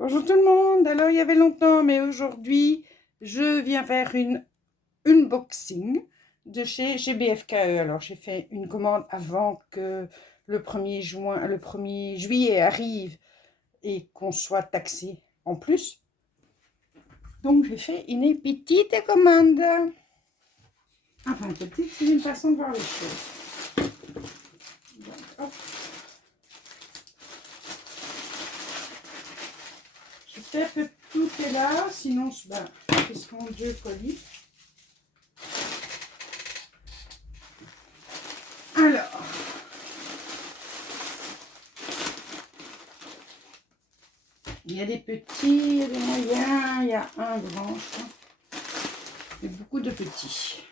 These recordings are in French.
Bonjour tout le monde, alors il y avait longtemps, mais aujourd'hui, je viens faire une unboxing de chez BFKE. Alors j'ai fait une commande avant que le 1er juillet arrive et qu'on soit taxé en plus. Donc j'ai fait une petite commande. Enfin, petite, c'est une façon de voir les choses. Donc, hop. J'espère que tout est là, sinon ce seront 2 colis. Alors, il y a des petits, il y a des moyens, il y a un grand, et beaucoup de petits.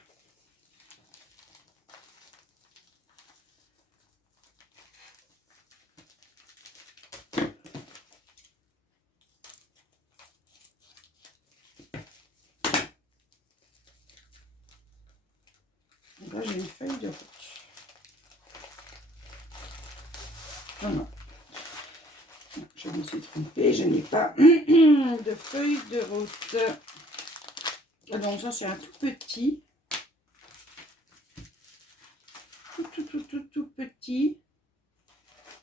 Là, j'ai une feuille de route. Non, non. Je me suis trompée, je n'ai pas de feuille de route. Ah, donc ça, c'est un tout petit. Tout petit.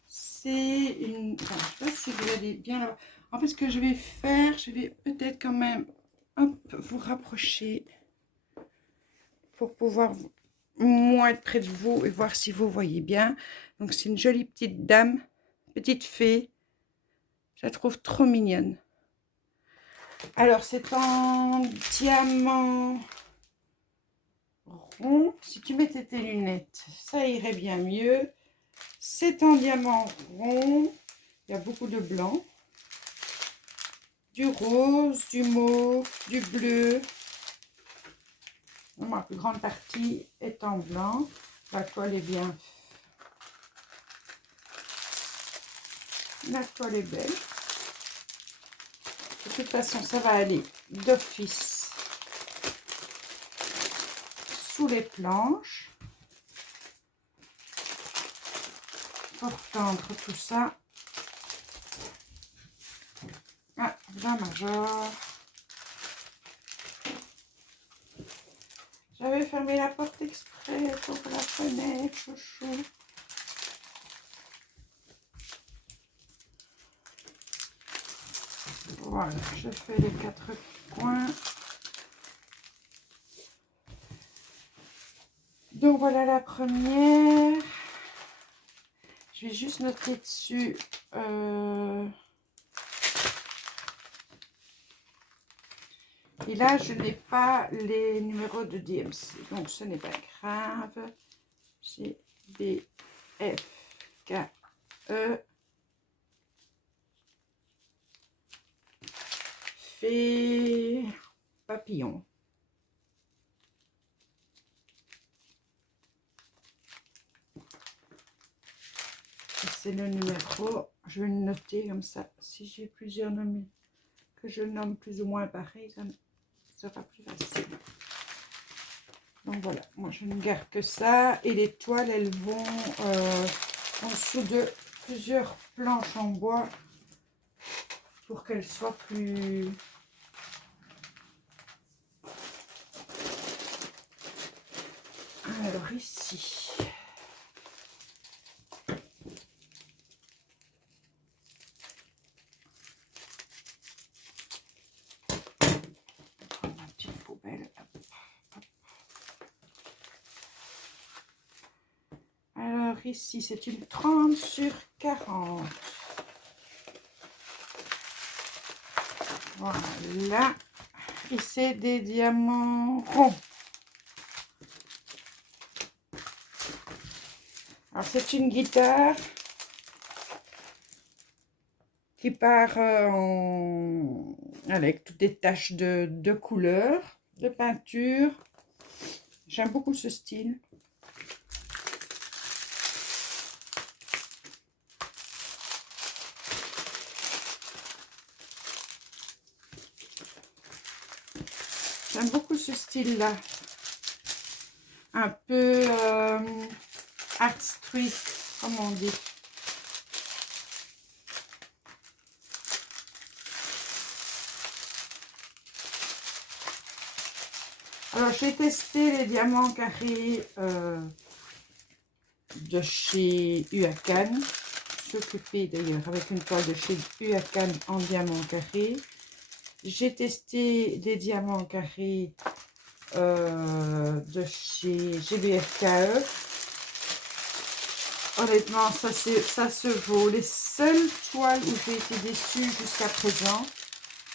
C'est une... Enfin, je ne sais pas si vous allez bien là. En fait, ce que je vais faire, je vais peut-être quand même vous rapprocher pour pouvoir moins être près de vous et voir si vous voyez bien. Donc, c'est une jolie petite dame, petite fée. Je la trouve trop mignonne. Alors, c'est en diamant rond. Si tu mettais tes lunettes, ça irait bien mieux. C'est en diamant rond. Il y a beaucoup de blanc. Du rose, du mauve, du bleu. La plus grande partie est en blanc. La colle est bien. La colle est belle. De toute façon, ça va aller d'office sous les planches. Pour tendre tout ça. Ah, la major. J'avais fermé la porte exprès pour la fenêtre, chouchou. Voilà, je fais les 4 coins. Donc voilà la première. Je vais juste noter dessus. Et là, je n'ai pas les numéros de DMC, donc ce n'est pas grave. J'ai B, F, K, E. Fée papillon. C'est le numéro. Je vais le noter comme ça. Si j'ai plusieurs noms que je nomme plus ou moins pareil, ça sera plus facile. Donc voilà, moi je ne garde que ça. Et les toiles, elles vont en dessous de plusieurs planches en bois pour qu'elles soient plus... Alors ici... Alors ici, c'est une 30 sur 40. Voilà. Et c'est des diamants ronds. Alors c'est une guitare qui part avec toutes des taches de couleur, de peinture. J'aime beaucoup ce style. J'aime beaucoup ce style-là. Un peu art street, comme on dit. Alors, j'ai testé les diamants carrés de chez Huacan. Je suis occupée d'ailleurs avec une toile de chez Huacan en diamant carré. J'ai testé des diamants carrés de chez GBFKE. Honnêtement, ça se vaut. Les seules toiles où j'ai été déçue jusqu'à présent,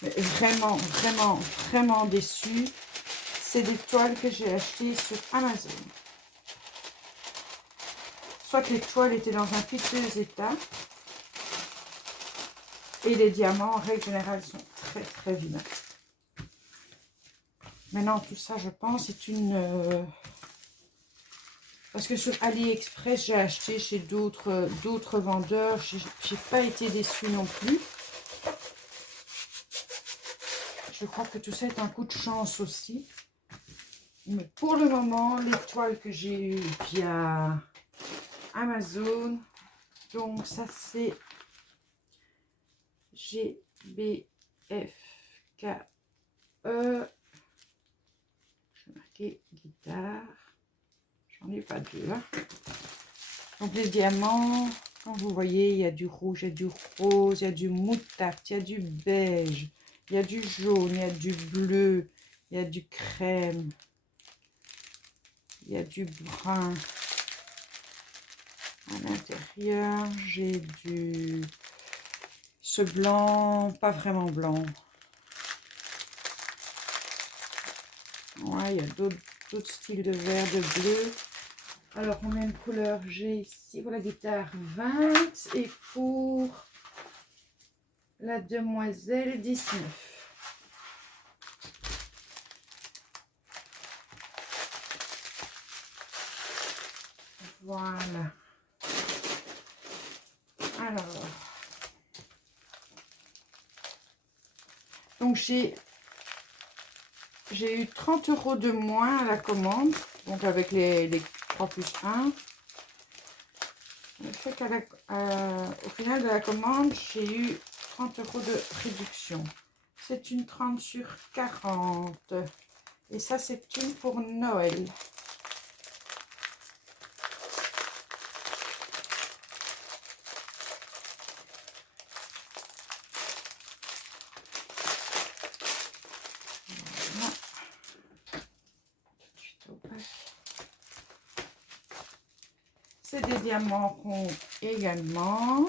mais vraiment, vraiment, vraiment déçue, c'est des toiles que j'ai achetées sur Amazon. Soit les toiles étaient dans un piteux état, et les diamants, en règle générale, sont très, très vilains. Maintenant, tout ça, je pense, c'est une... parce que sur AliExpress, j'ai acheté chez d'autres vendeurs. J'ai pas été déçue non plus. Je crois que tout ça est un coup de chance aussi. Mais pour le moment, les toiles que j'ai eues via Amazon, donc ça c'est GBFKE. Je vais marquer guitare. J'en ai pas deux. Hein. Donc les diamants, comme vous voyez, il y a du rouge, il y a du rose, il y a du moutarde, il y a du beige, il y a du jaune, il y a du bleu, il y a du crème, il y a du brun. À l'intérieur, j'ai ce blanc, pas vraiment blanc. Ouais, il y a d'autres styles de vert, de bleu. Alors, combien de couleurs j'ai ici pour la guitare? 20 et pour la demoiselle 19. Voilà. Alors, donc j'ai eu 30 € de moins à la commande, donc avec les 3 plus 1. Le fait au final de la commande, j'ai eu 30 € de réduction. C'est une 30 sur 40. Et ça, c'est une pour Noël. Voilà. Tout de suite opaque. C'est des diamants ronds également.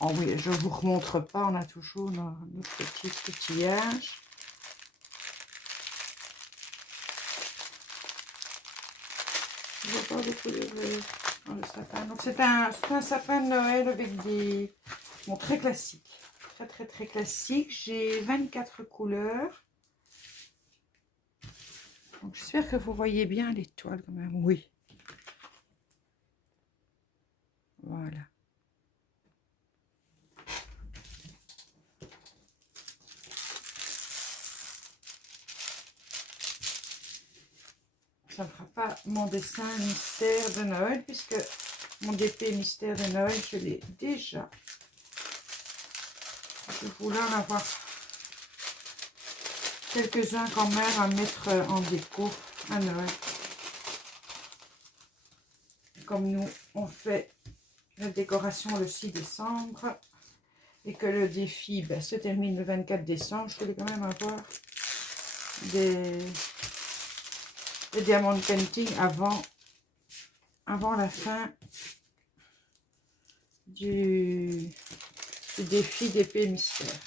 Oh oui, je ne vous remontre pas, on a toujours notre petit coutillage. Je vois pas beaucoup de dans le sapin. Donc c'est un sapin de Noël avec des... Bon, très classique. Très très très classique. J'ai 24 couleurs. Donc j'espère que vous voyez bien l'étoile quand même. Oui. Voilà. Ça ne fera pas mon dessin mystère de Noël puisque mon DP mystère de Noël, je l'ai déjà. Je voulais en avoir quelques-uns quand même à mettre en déco à Noël. Comme nous, on fait la décoration le 6 décembre et que le défi se termine le 24 décembre, je voulais quand même avoir des diamond painting avant la fin du défi d'épée mystère.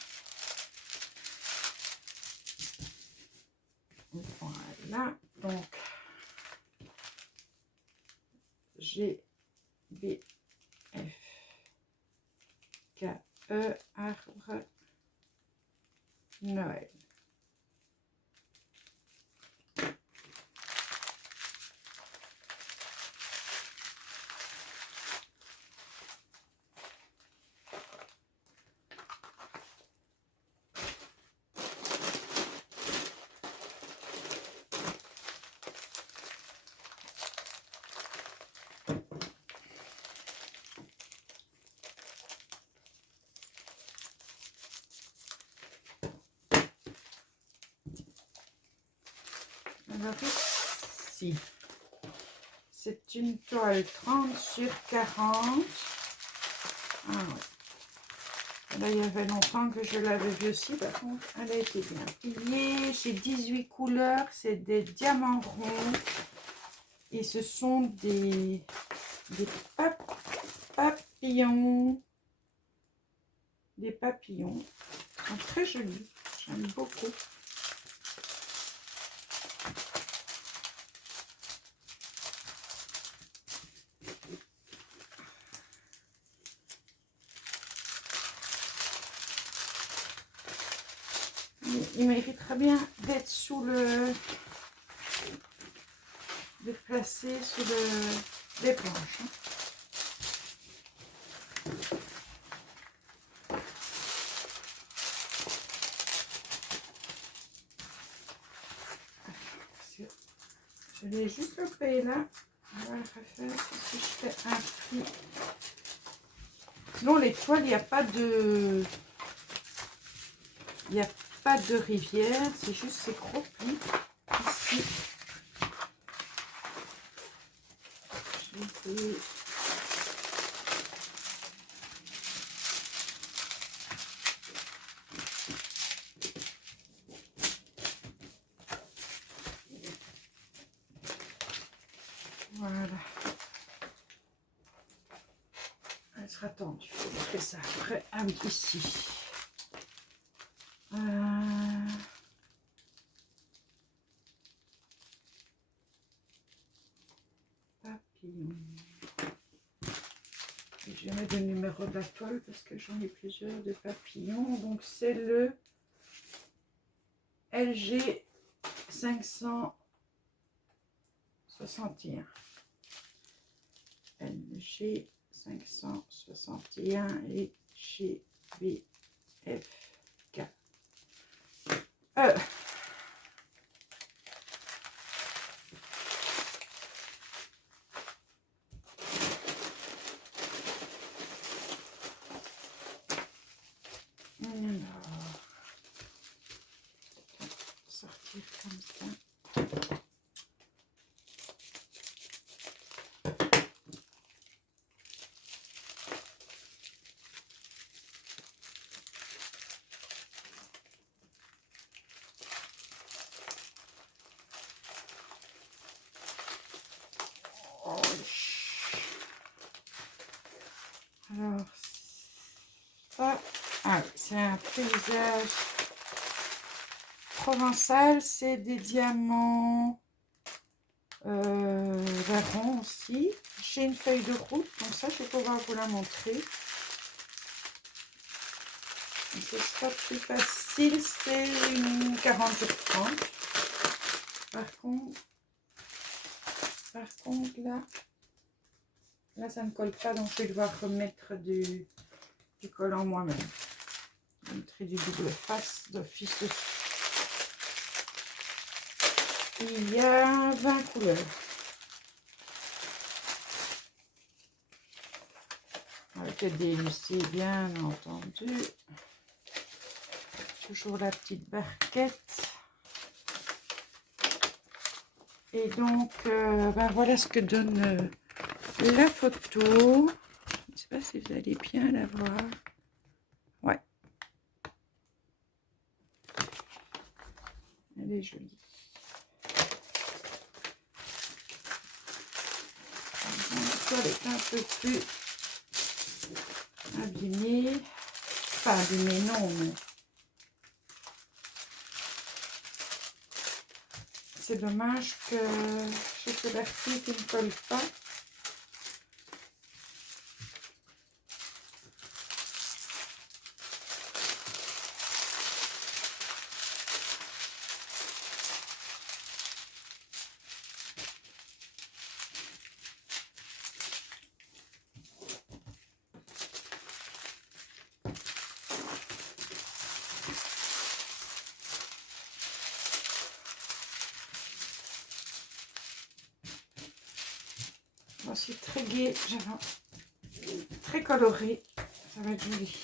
Voilà, donc GBFKE arbre Noël. Alors ici, c'est une toile 30 sur 40. Ah ouais. Là, il y avait longtemps que je l'avais vue aussi. Par contre, elle a été bien pliée. J'ai 18 couleurs. C'est des diamants ronds. Et ce sont des papillons. Des papillons. Ils sont très jolis. J'aime beaucoup. Il mériterait bien d'être sous le... de placer sous les planches. Je l'ai juste loupé là. On va le refaire si je fais un pli. Sinon les toiles, il n'y a pas de... Il n'y a pas de rivière, c'est juste ces gros plis ici. Je vais essayer. Voilà. Elle sera tendue. Je fais ça après. Ah oui, ici. Papillon. Je mets le numéro de la toile parce que j'en ai plusieurs de papillons. Donc c'est le LG 561. LG 561 et GBFK. Sortir comme ça. Alors, ça, ah, c'est un paysage provençal, c'est des diamants marron aussi. J'ai une feuille de route, donc ça, je vais pouvoir vous la montrer. Ce sera plus facile, c'est une 40 sur 30. Par contre, là, ça ne colle pas, donc je vais devoir remettre du collant moi-même. Je mettrai du double face d'office dessus. Il y a 20 couleurs. Avec des lycées, bien entendu. Toujours la petite barquette. Et donc, ben voilà ce que donne la photo. Je ne sais pas si vous allez bien la voir. Ouais. Elle est jolie. Elle est un peu plus abîmée. Pas abîmée, non, mais c'est dommage que chez ce vertige qui ne colle pas. Voici très gai, très coloré, ça va être joli.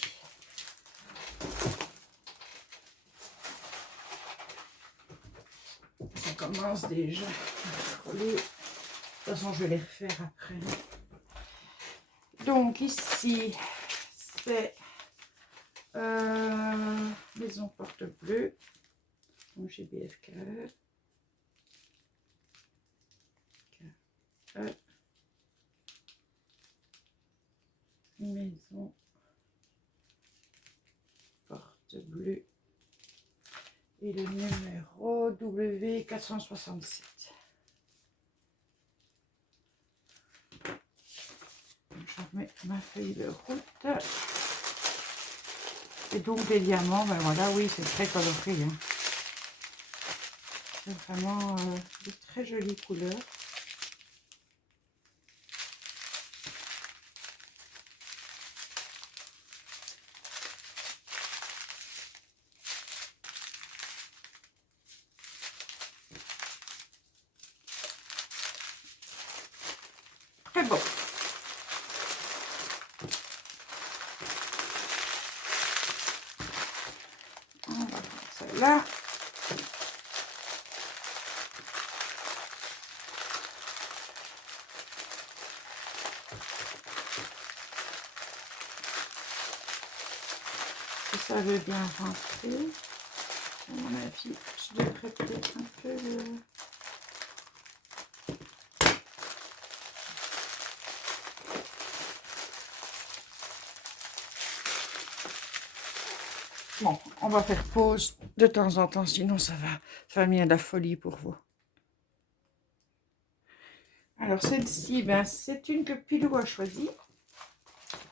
C'est commence déjà à coller. De toute façon, je vais les refaire après. Donc ici, c'est Maison Porte Bleue. Donc j'ai BFKE. Maison Porte Bleue. Et le numéro W467. Je remets ma feuille de route. Et donc les diamants, ben voilà, oui, c'est très coloré. Hein. C'est vraiment de très jolies couleurs. Très beau. On va prendre celle-là. Si ça veut bien rentrer, à mon avis, je devrais peut-être un peu le... Bon, on va faire pause de temps en temps, sinon ça va venir de la folie pour vous. Alors celle-ci, ben, c'est une que Pilou a choisie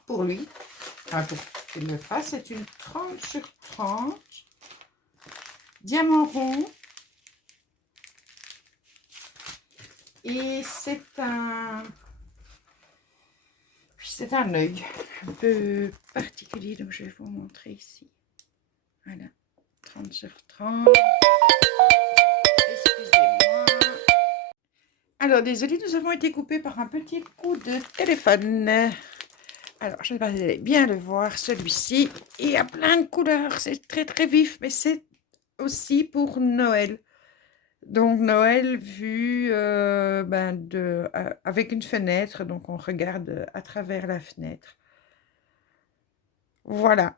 pour lui, enfin pour qu'il le fasse. C'est une 30 sur 30, diamant rond. Et c'est un œil un peu particulier, donc je vais vous montrer ici. Voilà, 30 sur 30. Excusez-moi. Alors, désolé, nous avons été coupés par un petit coup de téléphone. Alors, je ne sais pas si vous allez bien le voir, celui-ci. Il y a plein de couleurs, c'est très très vif, mais c'est aussi pour Noël. Donc, Noël vu avec une fenêtre, donc on regarde à travers la fenêtre. Voilà.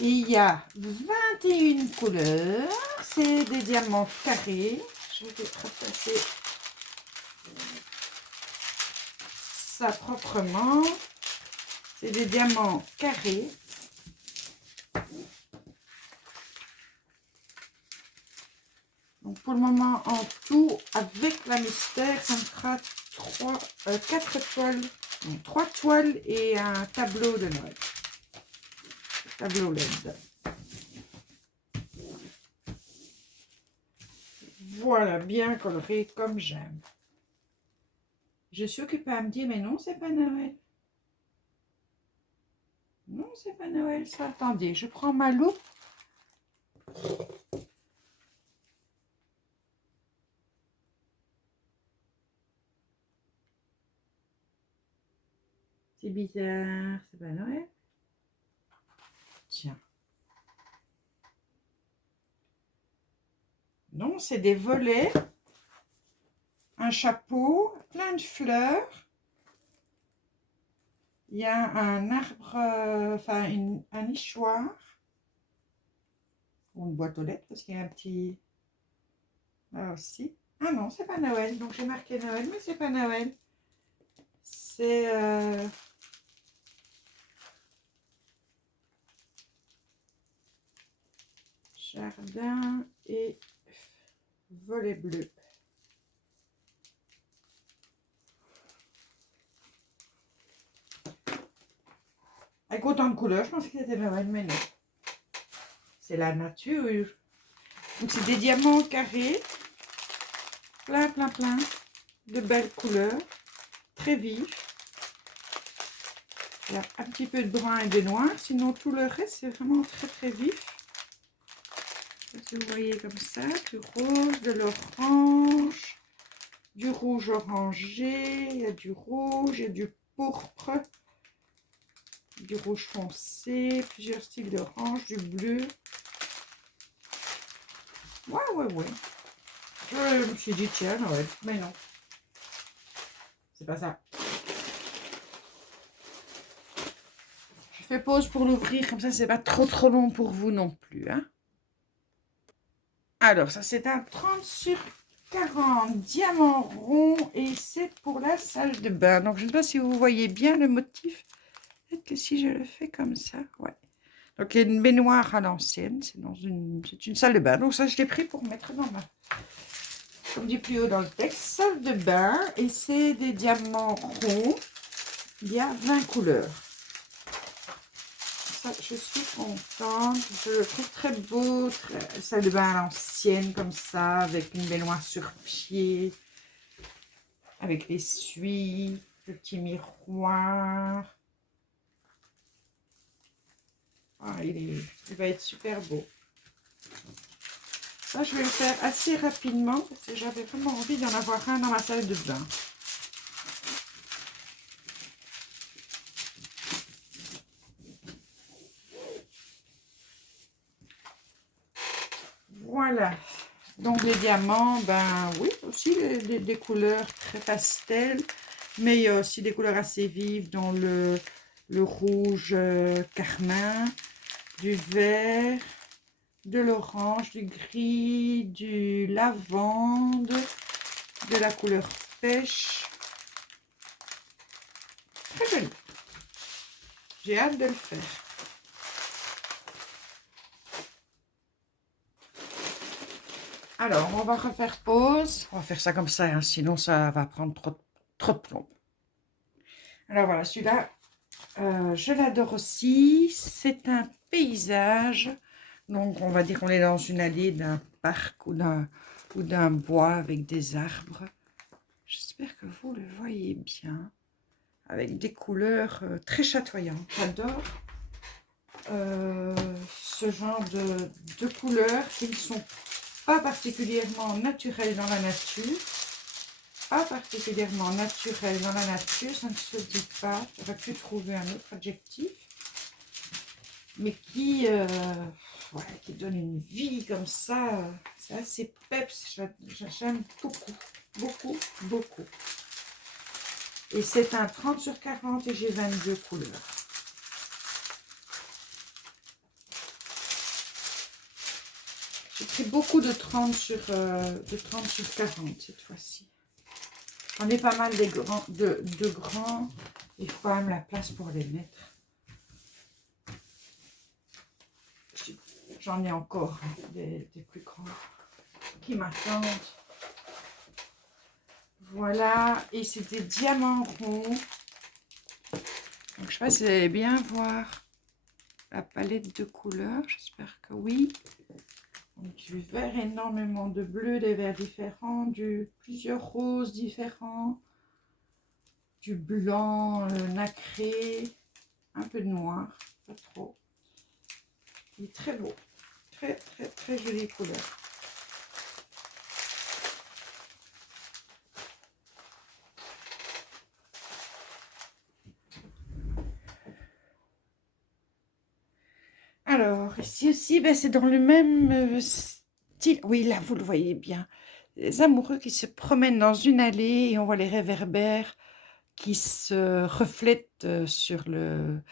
Il y a 21 couleurs, c'est des diamants carrés. Je vais replacer ça proprement. C'est des diamants carrés. Donc pour le moment, en tout, avec la mystère, ça me fera 4 toiles, non, 3 toiles et un tableau de Noël. Tableau LED. Voilà, bien coloré comme j'aime. Je suis occupée à me dire, mais non, c'est pas Noël. Non, c'est pas Noël, ça. Attendez, je prends ma loupe. C'est bizarre, c'est pas Noël. Tiens. Non, c'est des volets, un chapeau, plein de fleurs. Il y a un arbre, un nichoir. Ou une boîte aux lettres, parce qu'il y a un petit... Là aussi. Ah non, c'est pas Noël. Donc j'ai marqué Noël, mais c'est pas Noël. C'est... jardin et volet bleu. Avec autant de couleurs, je pense que c'était Noël, mais non. C'est la nature. Donc c'est des diamants carrés. Plein, plein, plein de belles couleurs. Très vifs. Il y a un petit peu de brun et de noir. Sinon, tout le reste, c'est vraiment très, très vif. Si vous voyez comme ça, du rose, de l'orange, du rouge orangé, il y a du rouge, il y a du pourpre, du rouge foncé, plusieurs styles d'orange, du bleu. Ouais. Je me suis dit, tiens, ouais, mais non. C'est pas ça. Je fais pause pour l'ouvrir, comme ça, c'est pas trop long pour vous non plus, hein. Alors, ça, c'est un 30 sur 40 diamant rond et c'est pour la salle de bain. Donc, je ne sais pas si vous voyez bien le motif. Peut-être que si je le fais comme ça, ouais. Donc, il y a une baignoire à l'ancienne. C'est une salle de bain. Donc, ça, je l'ai pris pour mettre dans ma... Comme dit plus haut dans le texte, salle de bain. Et c'est des diamants ronds. Il y a 20 couleurs. Ça, je suis contente. Je le trouve très beau. Salle de bain à l'ancienne, comme ça, avec une baignoire sur pied. Avec l'essuie, le petit miroir. Ah, il va être super beau. Ça, je vais le faire assez rapidement parce que j'avais vraiment envie d'en avoir un dans ma salle de bain. Voilà. Donc, les diamants, ben oui, aussi des couleurs très pastel. Mais il y a aussi des couleurs assez vives, dont le rouge carmin, du vert, de l'orange, du gris, du lavande, de la couleur pêche. Très joli. J'ai hâte de le faire. Alors, on va refaire pause. On va faire ça comme ça, hein, sinon ça va prendre trop de plomb. Alors voilà, celui-là, je l'adore aussi. C'est un paysage. Donc, on va dire qu'on est dans une allée d'un parc ou d'un bois avec des arbres. J'espère que vous le voyez bien. Avec des couleurs très chatoyantes. J'adore ce genre de couleurs qui ne sont pas particulièrement naturelles dans la nature. Pas particulièrement naturelles dans la nature, ça ne se dit pas. J'aurais pu trouver un autre adjectif. Mais qui donne une vie comme ça. C'est assez peps. J'aime beaucoup. Et c'est un 30 sur 40 et j'ai 22 couleurs. J'ai pris beaucoup de 30 sur 40 cette fois-ci. J'en ai pas mal de grands. Il faut quand même la place pour les mettre. J'en ai encore des plus grands qui m'attendent. Voilà, et c'est des diamants ronds. Donc, je ne sais pas si vous allez bien voir la palette de couleurs. J'espère que oui. Donc, du vert, énormément de bleu, des verts différents, plusieurs roses différents, du blanc nacré, un peu de noir, pas trop. Il est très beau. Très jolie couleur. Alors, ici aussi, ben, c'est dans le même style. Oui, là, vous le voyez bien. Les amoureux qui se promènent dans une allée et on voit les réverbères qui se reflètent sur le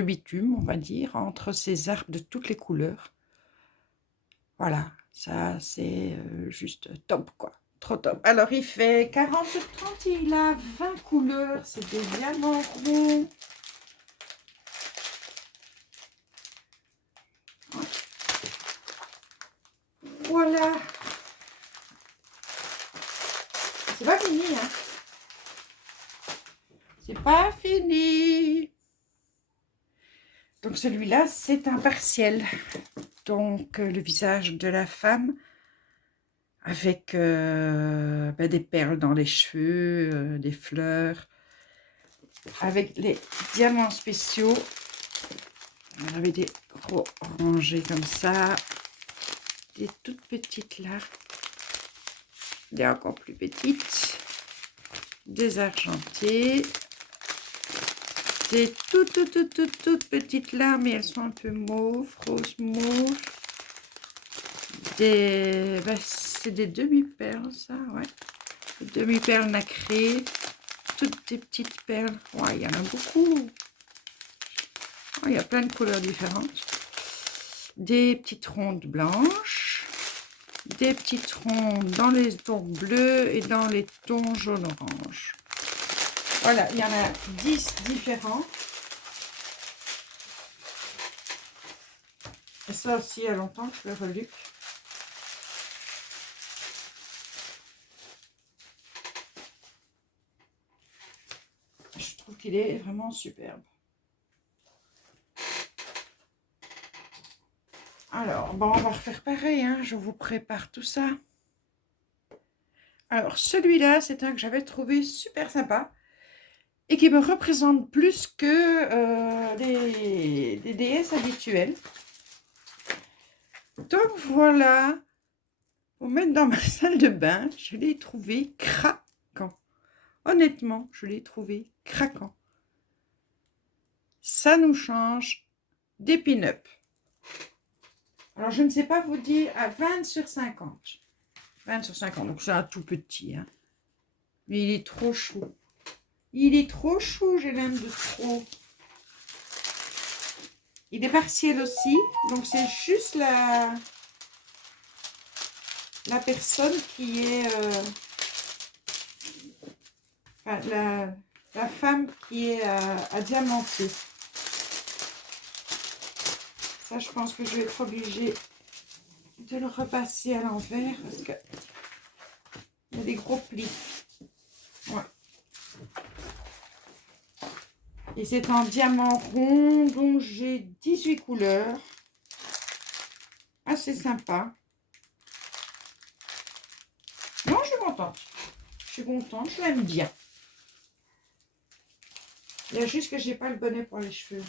bitume, on va dire, entre ces arbres de toutes les couleurs. Voilà, ça, c'est juste top, quoi. Trop top. Alors, il fait 40 sur 30 et il a 20 couleurs. C'est des diamants ronds. Voilà. C'est pas fini, hein. C'est pas fini. Donc, celui-là, c'est un partiel. Donc, le visage de la femme avec des perles dans les cheveux, des fleurs, avec les diamants spéciaux. On avait des gros rangés comme ça, des toutes petites là, des encore plus petites, des argentés, des toutes petites là, mais elles sont un peu mauves, rose mauve, c'est des demi-perles, ça, ouais. Des demi-perles nacrées. Toutes des petites perles. Ouais, il y en a beaucoup. Oh, il y a plein de couleurs différentes. Des petites rondes blanches. Des petites rondes dans les tons bleus et dans les tons jaune-orange. Voilà, il y en a 10 différents. Et ça aussi, il y a longtemps que je le reluque. Je trouve qu'il est vraiment superbe. Alors, bon, on va refaire pareil, hein. Je vous prépare tout ça. Alors, celui-là, c'est un que j'avais trouvé super sympa et qui me représente plus que des déesses habituelles. Donc, voilà. Pour mettre dans ma salle de bain, je l'ai trouvé craquant. Honnêtement, je l'ai trouvé craquant. Ça nous change des pin-up. Alors, je ne sais pas vous dire à 20 sur 50. 20 sur 50, donc c'est un tout petit. Hein. Mais il est trop chou. Il est trop chou, je l'aime de trop. Il est partiel aussi, donc c'est juste la personne qui est... enfin, la femme qui est à diamanter. Ça, je pense que je vais être obligée de le repasser à l'envers parce que il y a des gros plis. Ouais. Et c'est en diamant rond, donc j'ai 18 couleurs. Assez sympa. Non, je suis contente. Je suis contente, je l'aime bien. Il y a juste que j'ai pas le bonnet pour les cheveux.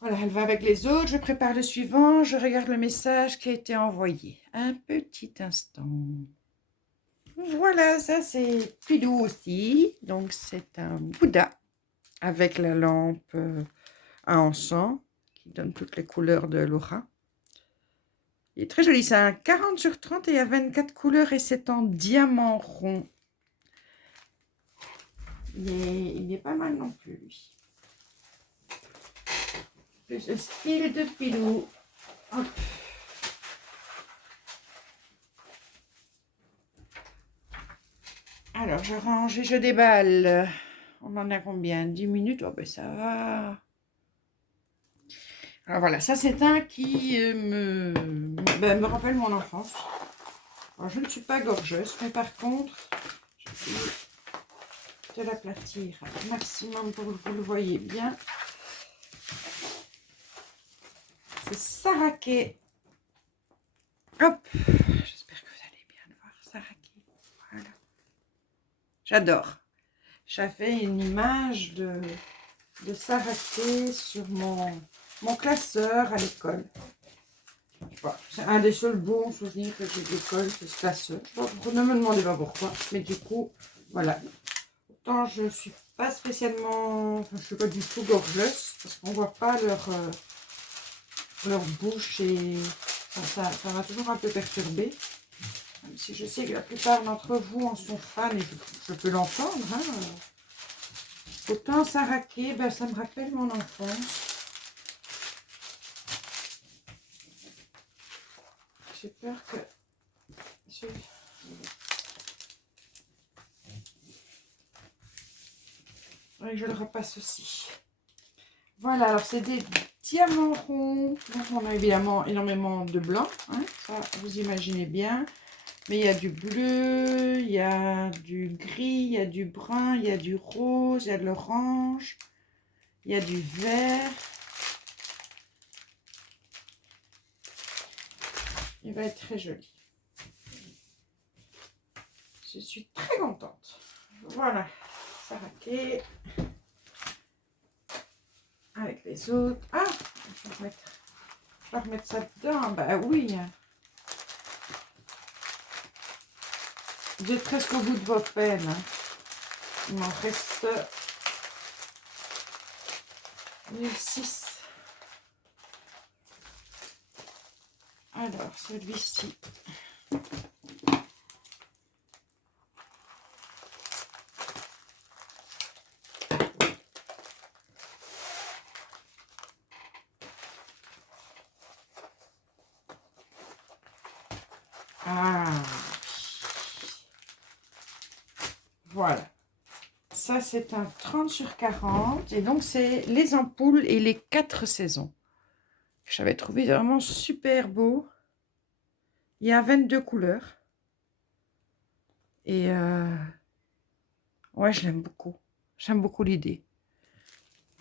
Voilà, elle va avec les autres. Je prépare le suivant. Je regarde le message qui a été envoyé. Un petit instant. Voilà, ça c'est Pilou aussi. Donc c'est un Bouddha avec la lampe à encens qui donne toutes les couleurs de l'aura. Il est très joli. C'est un 40 sur 30 et il y a 24 couleurs et c'est en diamant rond. Il est pas mal non plus, lui. Plus le style de Pilou. Hop. Alors, je range et je déballe. On en a combien? 10 minutes? Oh, ben ça va. Alors voilà, ça c'est un qui me rappelle mon enfance. Alors, je ne suis pas gorgeuse, mais par contre, je vais essayer de l'aplatir au maximum pour que vous le voyez bien. C'est Saraké. Hop, j'espère que vous allez bien le voir, Saraké. Voilà. J'adore. J'avais une image de Saraké sur mon classeur à l'école. C'est un des seuls bons souvenirs que j'ai de l'école, c'est ce classeur. Ne me demandez pas pourquoi, mais du coup, voilà. Autant je ne suis pas spécialement, enfin, je ne suis pas du tout gorgeuse, parce qu'on ne voit pas leur bouche et ça m'a toujours un peu perturbée. Même si je sais que la plupart d'entre vous en sont fans et je peux l'entendre. Hein. Autant Saraké, ben, ça me rappelle mon enfance. J'ai peur que je le repasse aussi. Voilà, alors c'est des diamants ronds. Donc on a évidemment énormément de blanc. Hein, ça, vous imaginez bien. Mais il y a du bleu, il y a du gris, il y a du brun, il y a du rose, il y a de l'orange, il y a du vert. Il va être très joli. Je suis très contente. Voilà, Saraké. Avec les autres. Ah, je vais remettre ça dedans. Bah oui. Vous êtes presque au bout de vos peines. Hein. Il m'en reste 6. Alors, celui-ci. Ah, voilà. Ça, c'est un 30/40. Et donc, c'est les ampoules et les 4 saisons. J'avais trouvé vraiment super beau. Il y a 22 couleurs. Et ouais, je l'aime beaucoup. J'aime beaucoup l'idée.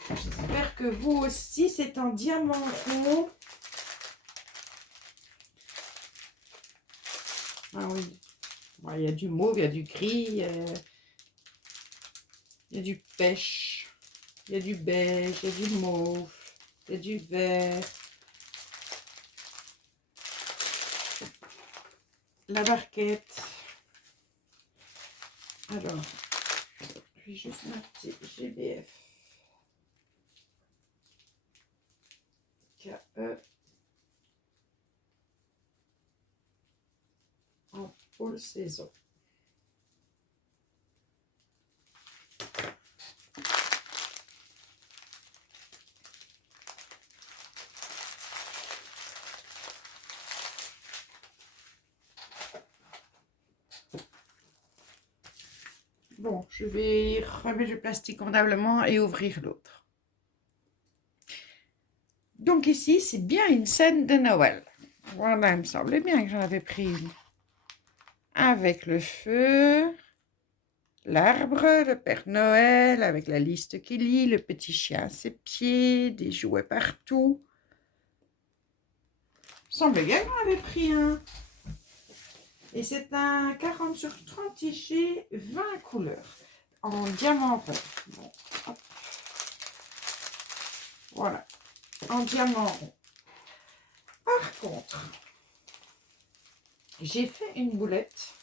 J'espère que vous aussi, c'est en diamant rond. Ah oui. Ouais, il y a du mauve, il y a du gris, il y a du pêche, il y a du beige, il y a du mauve, il y a du vert. La barquette. Alors, je vais juste noter GBF. KE. Ampoule saison. Bon, je vais remettre le plastique convenablement et ouvrir l'autre. Donc ici, c'est bien une scène de Noël. Voilà, il me semblait bien que j'en avais pris une. Avec le feu, l'arbre, le Père Noël, avec la liste qui lit, le petit chien à ses pieds, des jouets partout. Il me semblait bien que j'en avais pris un. Et c'est un 40/30 IG, 20 couleurs, en diamant rond. Bon, hop. Voilà, en diamant rond. Par contre, j'ai fait une boulette.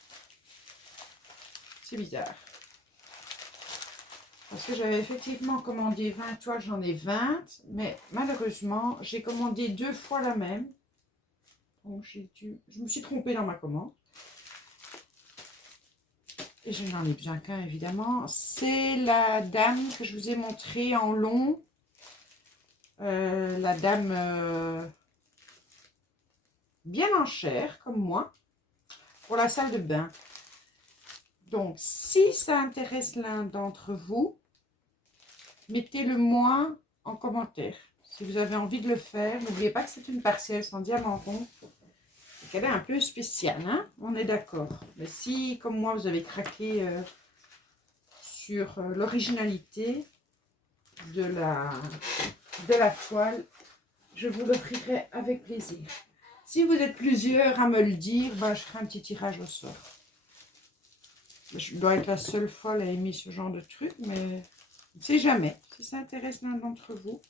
C'est bizarre. Parce que j'avais effectivement commandé 20 toiles, j'en ai 20. Mais malheureusement, j'ai commandé 2 fois la même. Donc je me suis trompée dans ma commande. Et je n'en ai besoin qu'un, évidemment. C'est la dame que je vous ai montrée en long. La dame bien en chair, comme moi, pour la salle de bain. Donc, si ça intéresse l'un d'entre vous, mettez-le moi en commentaire. Si vous avez envie de le faire, n'oubliez pas que c'est une partielle sans diamant rond. Et qu'elle est un peu spéciale, hein? On est d'accord. Mais si, comme moi, vous avez craqué sur l'originalité de la toile, je vous l'offrirai avec plaisir. Si vous êtes plusieurs à me le dire, ben, je ferai un petit tirage au sort. Je dois être la seule folle à aimer ce genre de truc, mais on ne sait jamais. Si ça intéresse l'un d'entre vous.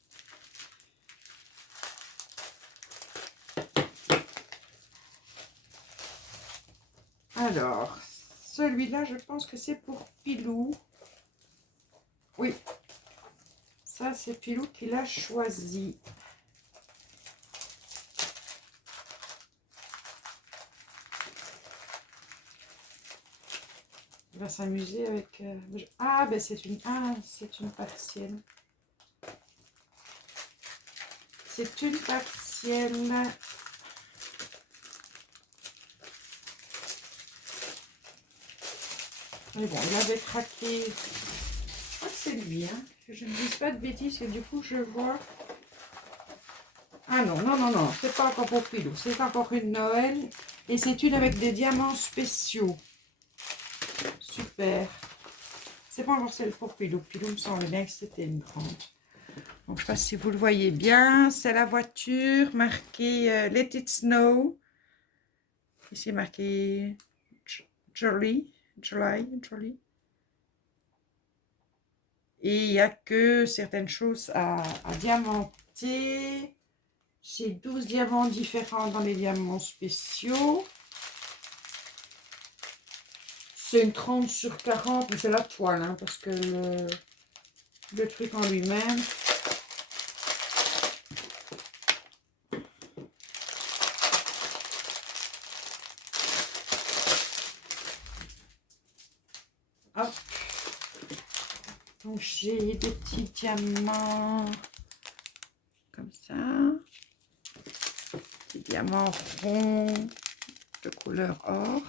Alors, celui-là, je pense que c'est pour Pilou. Oui, ça c'est Pilou qui l'a choisi. Il va s'amuser avec... Ah, ben c'est une partielle. C'est une partielle. Mais bon, il avait craqué. Je crois que c'est lui, hein. Que je ne dise pas de bêtises, que du coup je vois... Ah non, non, non, non, c'est pas encore pour Pilou. C'est encore une Noël. Et c'est une avec des diamants spéciaux. Super. C'est pas encore celle pour Pilou. Pilou me semble bien que c'était une grande. Donc, je ne sais pas si vous le voyez bien. C'est la voiture marquée Let It Snow. Ici, marqué Jolly. Et il n'y a que certaines choses à diamanter. J'ai 12 diamants différents dans les diamants spéciaux. C'est une 30/40, mais c'est la toile, hein, parce que le truc en lui-même... Donc j'ai des petits diamants comme ça. Des diamants ronds de couleur or.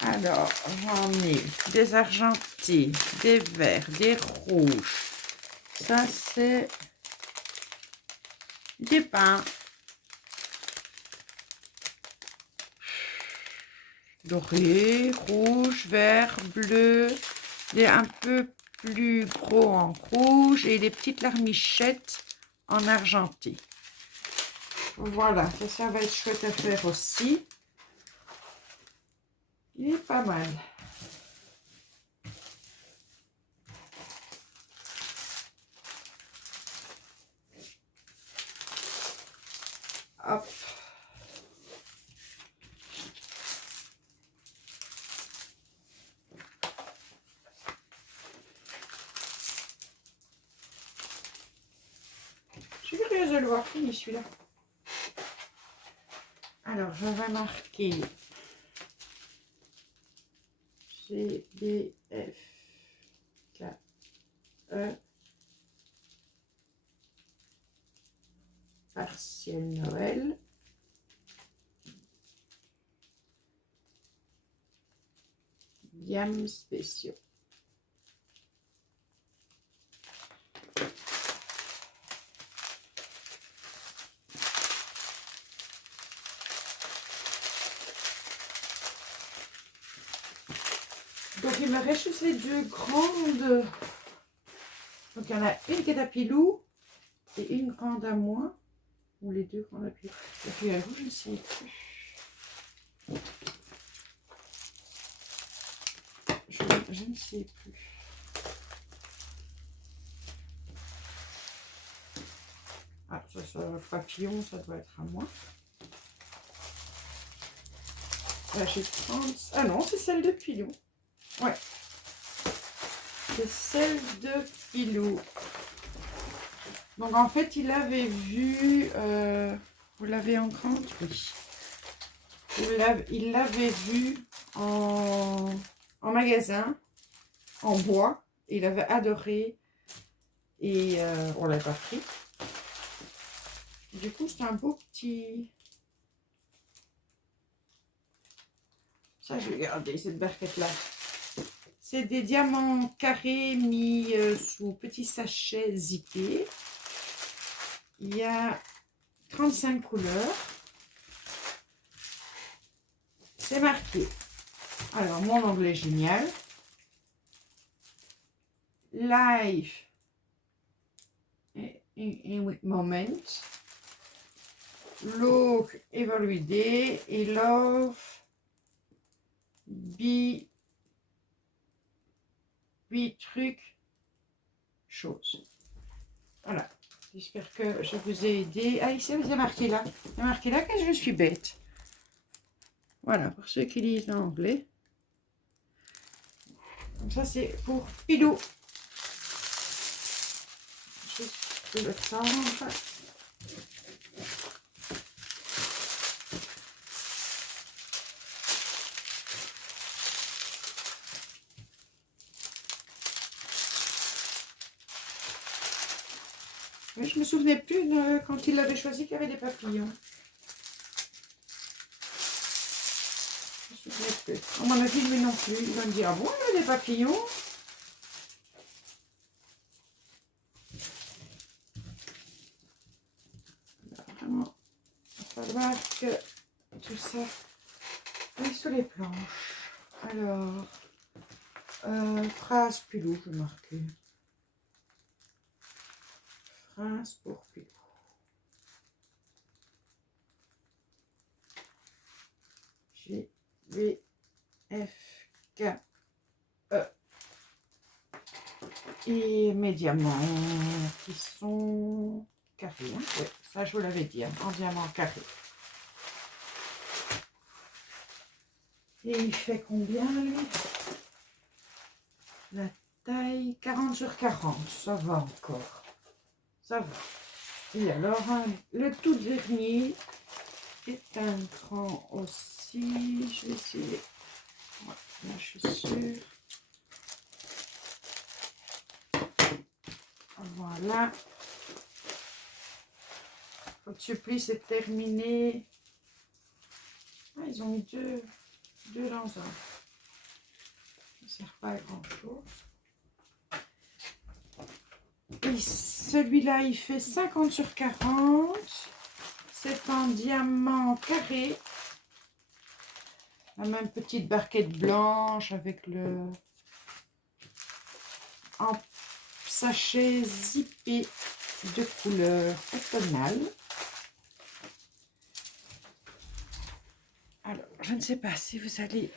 Alors, j'en ai des argentés, des verts, des rouges. Ça, c'est des pins. Doré, rouge, vert, bleu. Des un peu plus gros en rouge et des petites larmichettes en argenté. Voilà, ça va être chouette à faire aussi. Il est pas mal. Hop. Je suis curieuse de le voir fini celui-là. Alors, je vais marquer G, B, F, K, E. Partiel Noël. Diams spéciaux. Donc il me reste juste les deux grandes. Donc il y en a une qui est à Pilou et une grande à moi. Ou les deux grandes à Pilou. Et puis à vous, je ne sais plus. Je ne sais plus. Ah, ça, le papillon, ça doit être à moi. Là, j'ai 30. Ah non, c'est celle de Pilou. Ouais. C'est celle de Pilou. Donc en fait, il avait vu. Vous l'avez en grande? Oui. Il l'avait vu en magasin, en bois. Il avait adoré. Et on l'a pas pris. Du coup, c'est un beau petit... Ça, je vais garder cette barquette-là. C'est des diamants carrés mis sous petits sachets zippés. Il y a 35 couleurs. C'est marqué. Alors, mon anglais génial. Life in moment. Look every day et love be truc chose. Voilà. J'espère que je vous ai aidé. Ah, ici, vous avez marqué là. Il y a marqué là que je suis bête. Voilà, pour ceux qui lisent en anglais. Donc ça, c'est pour Pilou. Juste le tendre. Mais je me souvenais plus de, quand il l'avait choisi qu'il y avait des papillons. Je me souvenais plus. À mon avis, lui non plus. Il va me dire, ah bon, il y a des papillons? Alors, vraiment, il va falloir que tout ça aille sur les planches. Alors, phrase Pilou, je vais marquer. Phrase pour Pilou. G, V, F, K, E. Et mes diamants qui sont carrés. Hein. Ouais, ça, je vous l'avais dit, hein, en diamant carré. Et il fait combien, lui? La taille 40 sur 40. Ça va encore. Ça va. Et alors, le tout dernier est un grand aussi. Je vais essayer. Ouais, là, je suis sûre. Voilà. Votre supplice est terminé. Ah, ils ont mis deux dans un. Ça ne sert pas à grand chose. Et celui-là, il fait 50 sur 40. C'est en diamant carré. La même petite barquette blanche avec le... en sachet zippé de couleur automnale. Alors, je ne sais pas si vous allez...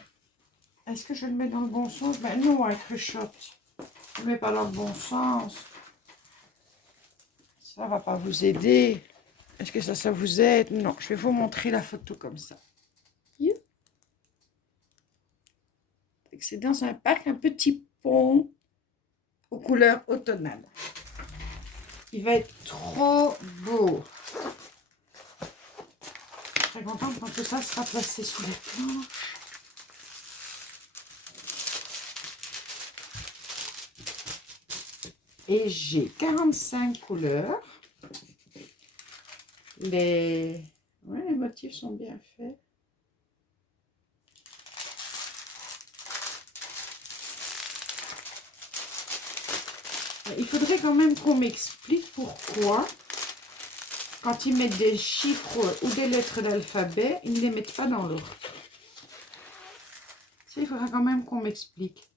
Est-ce que je le mets dans le bon sens? Ben non, avec Rushot. Je ne le mets pas dans le bon sens. Ça ne va pas vous aider. Est-ce que ça vous aide? Non, je vais vous montrer la photo comme ça. C'est dans un parc, un petit pont aux couleurs automnales. Il va être trop beau. Je suis très contente quand tout ça sera placé sous les planches. Et j'ai 45 couleurs. Les motifs sont bien faits. Il faudrait quand même qu'on m'explique pourquoi, quand ils mettent des chiffres ou des lettres d'alphabet, ils ne les mettent pas dans l'ordre. Il faudra quand même qu'on m'explique.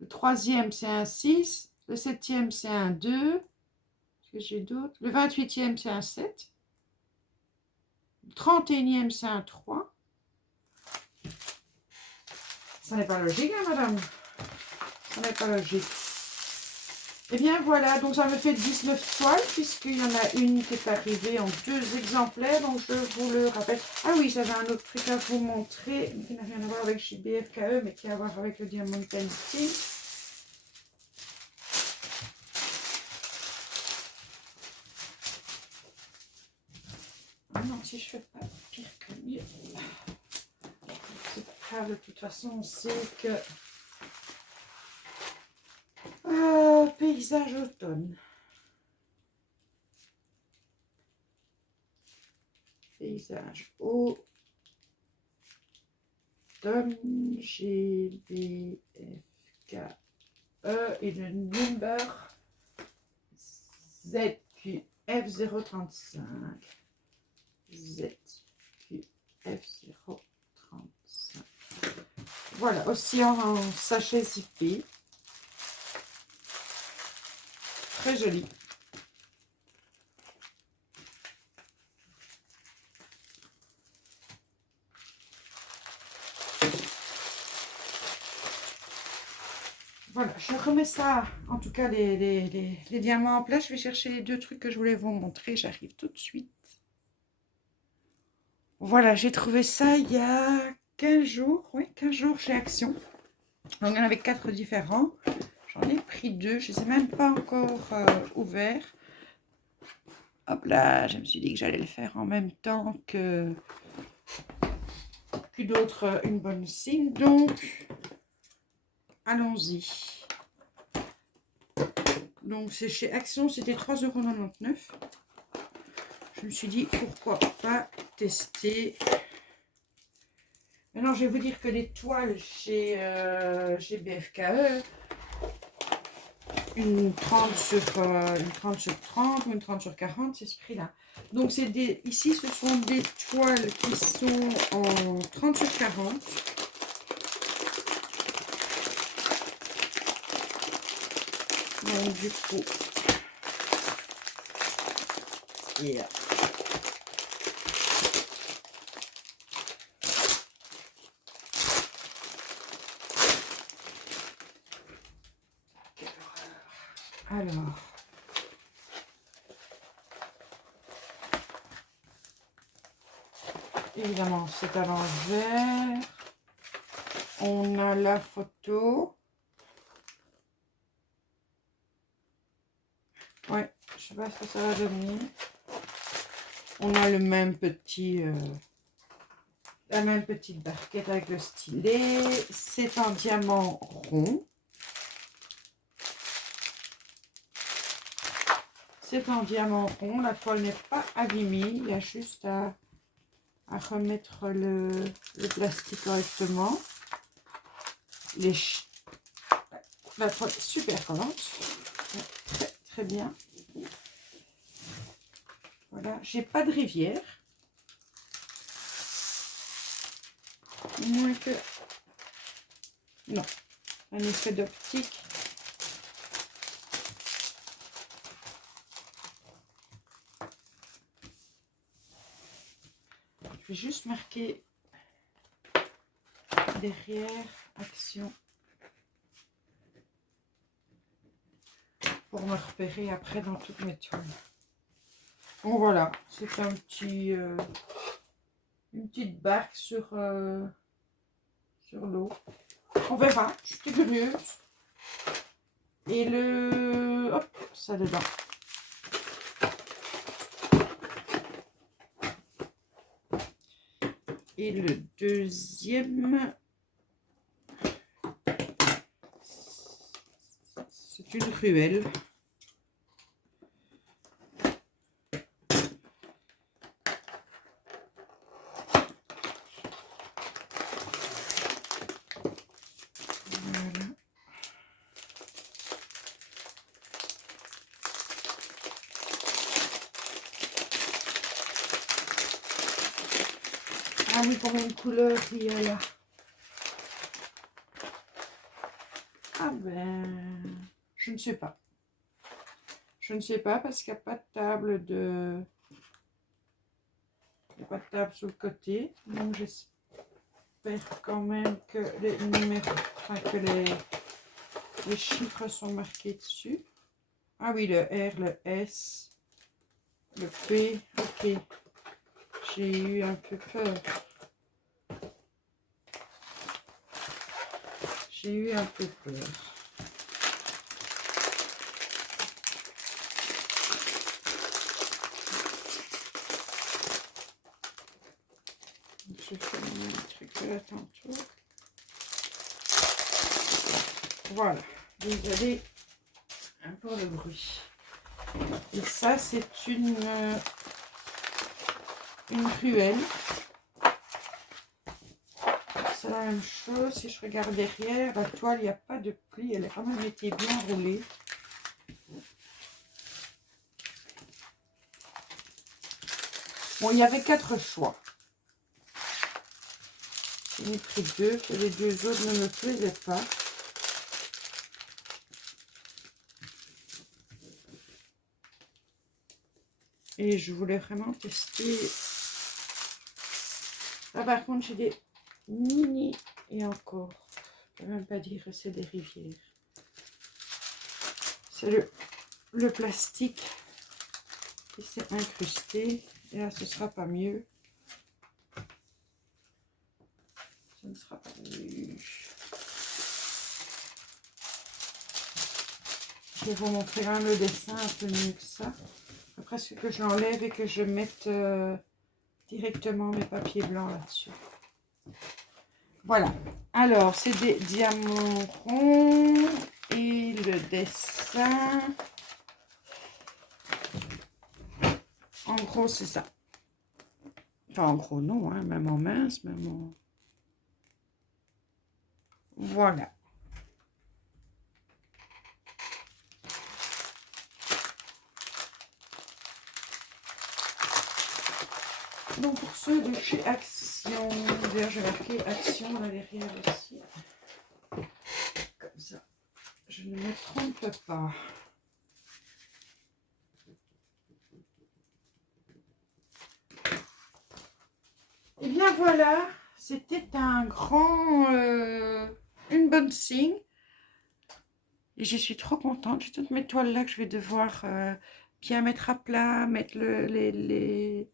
Le 3e, c'est un 6. Le 7e, c'est un 2. Est-ce que j'ai d'autres? Le 28e, c'est un 7. Le 31e, c'est un 3. Ça n'est pas logique, hein, madame? Ça n'est pas logique. Et bien voilà, donc ça me fait 19 toiles, puisqu'il y en a une qui est arrivée en 2 exemplaires, donc je vous le rappelle. Ah oui, j'avais un autre truc à vous montrer, qui n'a rien à voir avec chez BFKE, mais qui a à voir avec le Diamond Painting. Ah non, si je fais pas pire que mieux. C'est pas grave, de toute façon, on sait que... paysage automne. Paysage automne, GBFKE et le number ZQF035. ZQF035. Voilà, aussi en sachet zippé. Très joli. Voilà, je remets ça, en tout cas les diamants en place. Je vais chercher les 2 trucs que je voulais vous montrer. J'arrive tout de suite. Voilà, j'ai trouvé ça il y a 15 jours. Oui, 15 jours chez Action. Donc, il y en avait 4 différents. J'en ai pris 2. Je ne les ai même pas encore ouverts. Hop là, je me suis dit que j'allais le faire en même temps que d'autres une bonne signe. Donc, allons-y. Donc, c'est chez Action. C'était 3,99 €. Je me suis dit, pourquoi pas tester. Maintenant, je vais vous dire que les toiles chez BFKE, une 30 sur 30 ou une 30 sur 40, c'est ce prix-là. Donc, ici, ce sont des toiles qui sont en 30 sur 40. Donc, du coup, yeah. Alors, évidemment, c'est à l'envers. On a la photo. Ouais, je sais pas ce que ça va devenir. On a le même petit, la même petite barquette avec le stylet. C'est en diamant rond. C'est en diamant rond. La toile n'est pas abîmée. Il y a juste à remettre le plastique correctement. La toile est super collante. Très, très bien. Voilà. J'ai pas de rivière. Moins que... Non. Un effet d'optique. Je vais juste marquer derrière action pour me repérer après dans toutes mes toiles. Bon voilà, c'est un petit une petite barque sur l'eau. On verra, je suis curieuse. Et le... Hop, ça dedans. Et le deuxième, c'est une ruelle. Voilà. Ah oui, pour une couleur, il y a là. Ah ben, je ne sais pas. Je ne sais pas parce qu'il n'y a pas de table de... Il n'y a pas de table sur le côté. Donc j'espère quand même que les numéros, enfin que les chiffres sont marqués dessus. Ah oui, le R, le S, le P. Ok. J'ai eu un peu peur. J'ai eu un peu peur. Je fais le même truc que là tantôt. Voilà. Désolée pour le bruit. Et ça, c'est une ruelle. C'est la même chose. Si je regarde derrière, la toile, il n'y a pas de pli. Elle a quand même été bien roulée. Bon, il y avait 4 choix. J'en ai pris 2, que les 2 autres ne me plaisaient pas. Et je voulais vraiment tester. Là, par contre, j'ai des mini et encore. Je ne peux même pas dire que c'est des rivières. C'est le plastique qui s'est incrusté. Et là, ce ne sera pas mieux. Ce ne sera pas mieux. Je vais vous montrer quand même le dessin un peu mieux que ça. Après, c'est que je l'enlève et que je mette directement mes papiers blancs là-dessus. Voilà. Alors, c'est des diamants ronds et le dessin. En gros, c'est ça. Enfin, en gros, non, hein, même en mince, même en... Voilà. Donc, pour ceux de chez Action, d'ailleurs, j'ai marqué Action là derrière aussi. Comme ça, je ne me trompe pas. Et bien voilà, c'était un grand unboxing. Et je suis trop contente. J'ai toutes mes toiles là que je vais devoir bien mettre à plat, mettre les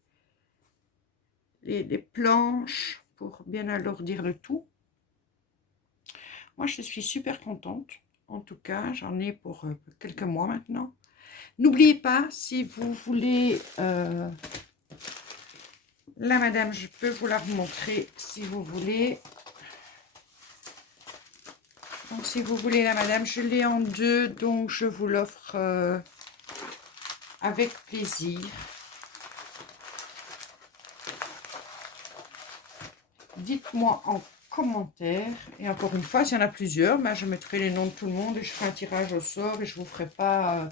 planches pour bien alourdir le tout. Moi, je suis super contente. En tout cas, j'en ai pour quelques mois maintenant. N'oubliez pas, si vous voulez... là, madame, je peux vous la remontrer si vous voulez. Donc, si vous voulez la madame, je l'ai en 2, donc je vous l'offre avec plaisir. Dites-moi en commentaire. Et encore une fois, s'il y en a plusieurs, ben, je mettrai les noms de tout le monde et je ferai un tirage au sort et je ne vous ferai pas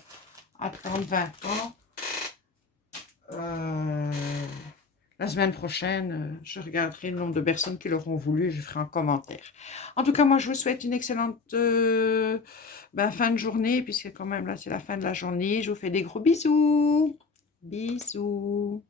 attendre 20 ans. La semaine prochaine, je regarderai le nombre de personnes qui l'auront voulu et je ferai un commentaire. En tout cas, moi, je vous souhaite une excellente fin de journée, puisque quand même, là, c'est la fin de la journée. Je vous fais des gros bisous. Bisous.